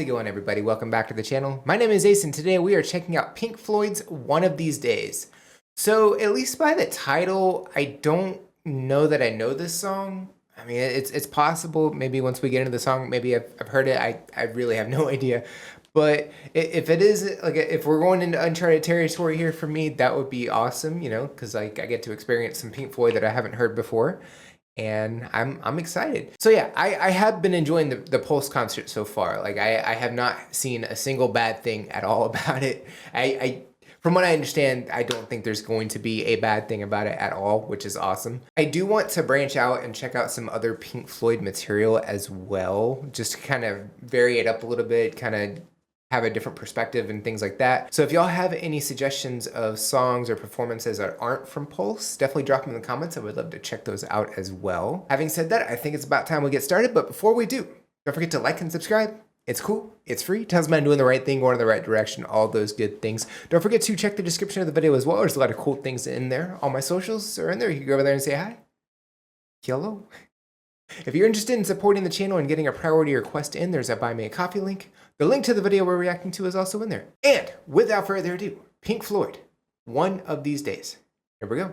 it going, everybody? Welcome back to the channel. My name is Ace, and today we are checking out Pink Floyd's One of These Days. So, at least by the title, I don't know that I know this song. I mean, it's possible, maybe once we get into the song, maybe I've heard it, I really have no idea. But if it is, like, if we're going into uncharted territory here for me, that would be awesome, you know, because like I get to experience some Pink Floyd that I haven't heard before. And I'm excited. So yeah, I have been enjoying the Pulse concert so far. Like I have not seen a single bad thing at all about it. I from what I understand, I don't think there's going to be a bad thing about it at all, which is awesome. I do want to branch out and check out some other Pink Floyd material as well, just to kind of vary it up a little bit, kind of have a different perspective and things like that. So if y'all have any suggestions of songs or performances that aren't from Pulse, definitely drop them in the comments. I would love to check those out as well. Having said that, I think it's about time we get started, but before we do, don't forget to like and subscribe. It's cool, it's free, tells me I'm doing the right thing, going in the right direction, all those good things. Don't forget to check the description of the video as well. There's a lot of cool things in there. All my socials are in there. You can go over there and say hi. Hello. If you're interested in supporting the channel and getting a priority request in, there's a Buy Me a Coffee link. The link to the video we're reacting to is also in there. And without further ado, Pink Floyd, One of These Days. Here we go.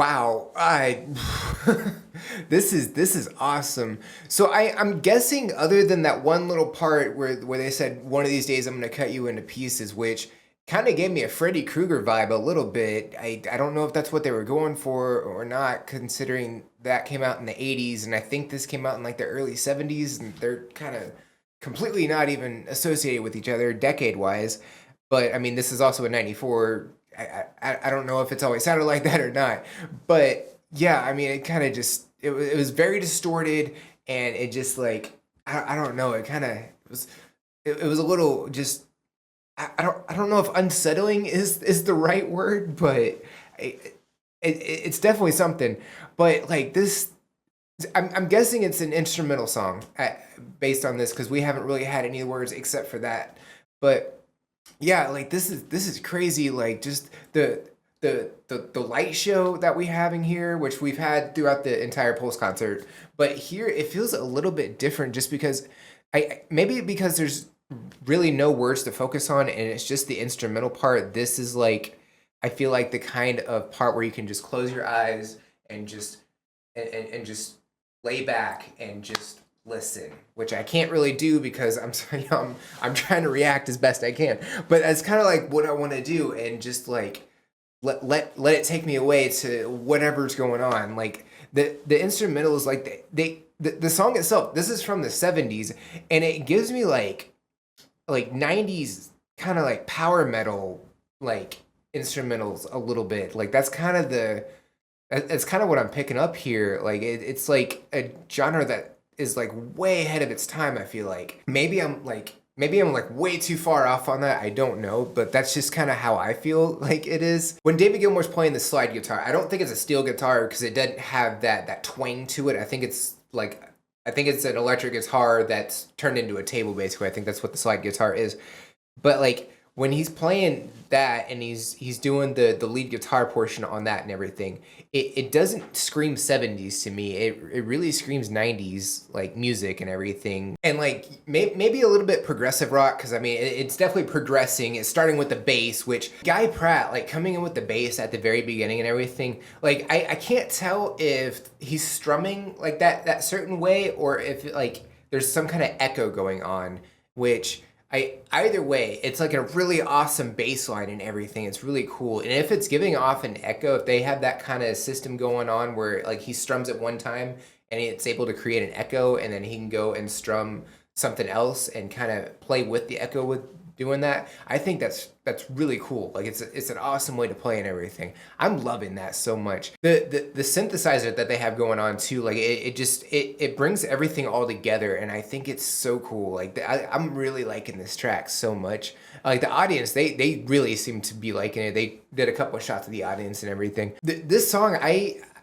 Wow, I this is awesome. So I'm guessing other than that one little part where they said one of these days I'm gonna cut you into pieces, which kind of gave me a Freddy Krueger vibe a little bit. I don't know if that's what they were going for or not, considering that came out in the 80s and I think this came out in like the early 70s, and they're kind of completely not even associated with each other decade wise. But I mean, this is also a 94. I don't know if it's always sounded like that or not. But yeah, I mean, it kind of just, it was very distorted, and it just like, I don't know, it kind of was, it was a little just, I don't know if unsettling is the right word, but it's definitely something. But like this, I'm guessing it's an instrumental song based on this, because we haven't really had any words except for that. But yeah, like this is crazy. Like just the light show that we having here, which we've had throughout the entire Pulse concert, but here it feels a little bit different, just because maybe because there's really no words to focus on and it's just the instrumental part. This is like, I feel like the kind of part where you can just close your eyes and just and just lay back and just listen, which I can't really do because I'm sorry, I'm trying to react as best I can. But that's kind of like what I want to do, and just like let it take me away to whatever's going on. Like the instrumental is like the song itself. This is from the 70s, and it gives me like 90s kind of like power metal like instrumentals a little bit. Like that's kind of what I'm picking up here. Like it's like a genre that is like way ahead of its time, I feel like. Maybe I'm like way too far off on that. I don't know, but that's just kind of how I feel like it is. When David Gilmour's playing the slide guitar, I don't think it's a steel guitar because it doesn't have that twang to it. I think it's an electric guitar that's turned into a table, basically. I think that's what the slide guitar is. But like when he's playing that and he's doing the lead guitar portion on that and everything, it doesn't scream 70s to me. It really screams 90s like music and everything. And like maybe a little bit progressive rock, because I mean it's definitely progressing. It's starting with the bass, which Guy Pratt, like coming in with the bass at the very beginning and everything, like I can't tell if he's strumming like that certain way, or if like there's some kind of echo going on, which either way, it's like a really awesome bass line and everything. It's really cool. And if it's giving off an echo, if they have that kind of system going on where like he strums at one time and it's able to create an echo, and then he can go and strum something else and kind of play with the echo with doing that, I think that's really cool. Like it's an awesome way to play and everything. I'm loving that so much. The synthesizer that they have going on too, like it brings everything all together, and I think it's so cool. Like I'm really liking this track so much. Like the audience, they really seem to be liking it. They did a couple of shots of the audience and everything. This song,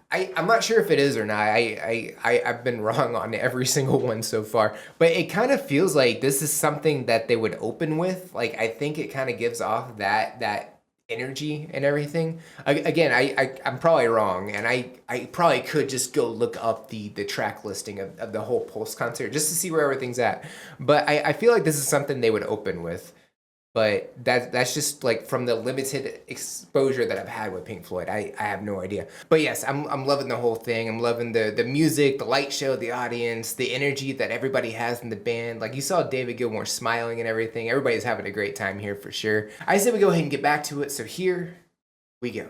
I'm not sure if it is or not. I've been wrong on every single one so far, but it kind of feels like this is something that they would open with. Like I think it kind of gives off that energy and everything. Again, I'm probably wrong, and I probably could just go look up the track listing of the whole Pulse concert just to see where everything's at. But I feel like this is something they would open with. But that's just like from the limited exposure that I've had with Pink Floyd. I have no idea. But yes, I'm loving the whole thing. I'm loving the music, the light show, the audience, the energy that everybody has in the band. Like you saw David Gilmour smiling and everything. Everybody's having a great time here for sure. I said we go ahead and get back to it. So here we go.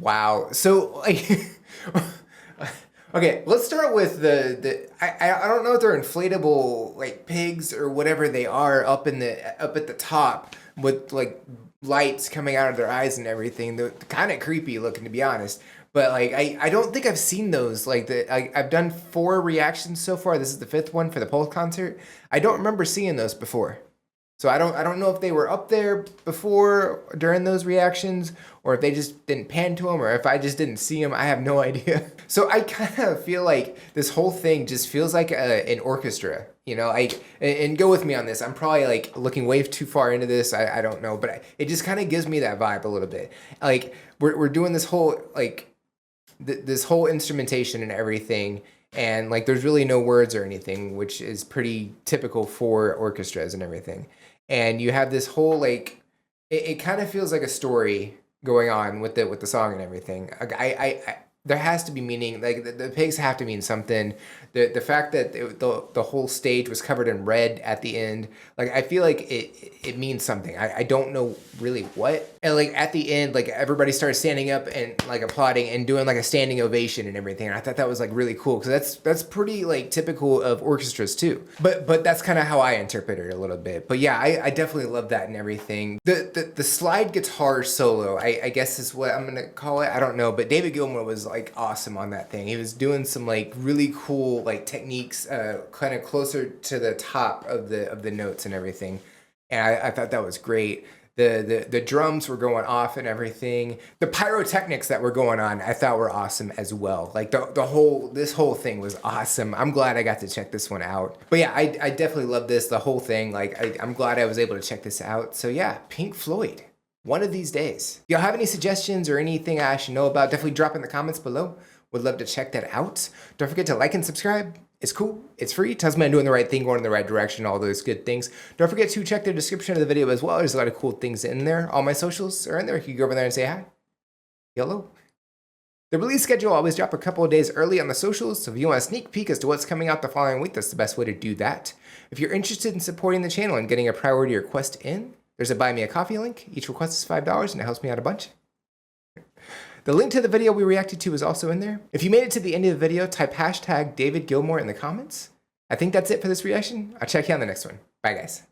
Wow. So like okay, let's start with I don't know if they're inflatable like pigs or whatever they are up in the up at the top with like lights coming out of their eyes and everything. They're kind of creepy looking, to be honest. But like I don't think I've seen those. Like I've done 4 reactions so far. This is the 5th one for the Pulse concert. I don't remember seeing those before. So I don't know if they were up there before during those reactions, or if they just didn't pan to them, or if I just didn't see them. I have no idea. So I kind of feel like this whole thing just feels like an orchestra. You know, and go with me on this. I'm probably like looking way too far into this. I don't know, but it just kind of gives me that vibe a little bit. Like we're doing this whole like this whole instrumentation and everything, and like there's really no words or anything, which is pretty typical for orchestras and everything. And you have this whole like it kind of feels like a story going on with the song and everything. I there has to be meaning. Like the pigs have to mean something. The fact that the whole stage was covered in red at the end, like I feel like it means something. I don't know really what. And like at the end, like everybody started standing up and like applauding and doing like a standing ovation and everything. And I thought that was like really cool because that's pretty like typical of orchestras too. But that's kind of how I interpret it a little bit. But yeah, I definitely love that and everything. The slide guitar solo, I guess is what I'm gonna call it. I don't know, but David Gilmour was like awesome on that thing. He was doing some like really cool like techniques kind of closer to the top of the notes and everything, and I thought that was great. The drums were going off and everything. The pyrotechnics that were going on I thought were awesome as well. Like this whole thing was awesome. I'm glad I got to check this one out. But yeah, I definitely love this, the whole thing. Like I'm glad I was able to check this out. So yeah, Pink Floyd, One of These Days. If y'all have any suggestions or anything I should know about, definitely drop in the comments below. Would love to check that out. Don't forget to like and subscribe. It's cool. It's free. Tells me I'm doing the right thing, going in the right direction, all those good things. Don't forget to check the description of the video as well. There's a lot of cool things in there. All my socials are in there. You can go over there and say hi. Hello. The release schedule always drop a couple of days early on the socials, so if you want a sneak peek as to what's coming out the following week, that's the best way to do that. If you're interested in supporting the channel and getting a priority request in, there's a Buy Me a Coffee link. Each request is $5 and it helps me out a bunch. The link to the video we reacted to is also in there. If you made it to the end of the video, type hashtag David Gilmour in the comments. I think that's it for this reaction. I'll check you on the next one. Bye, guys.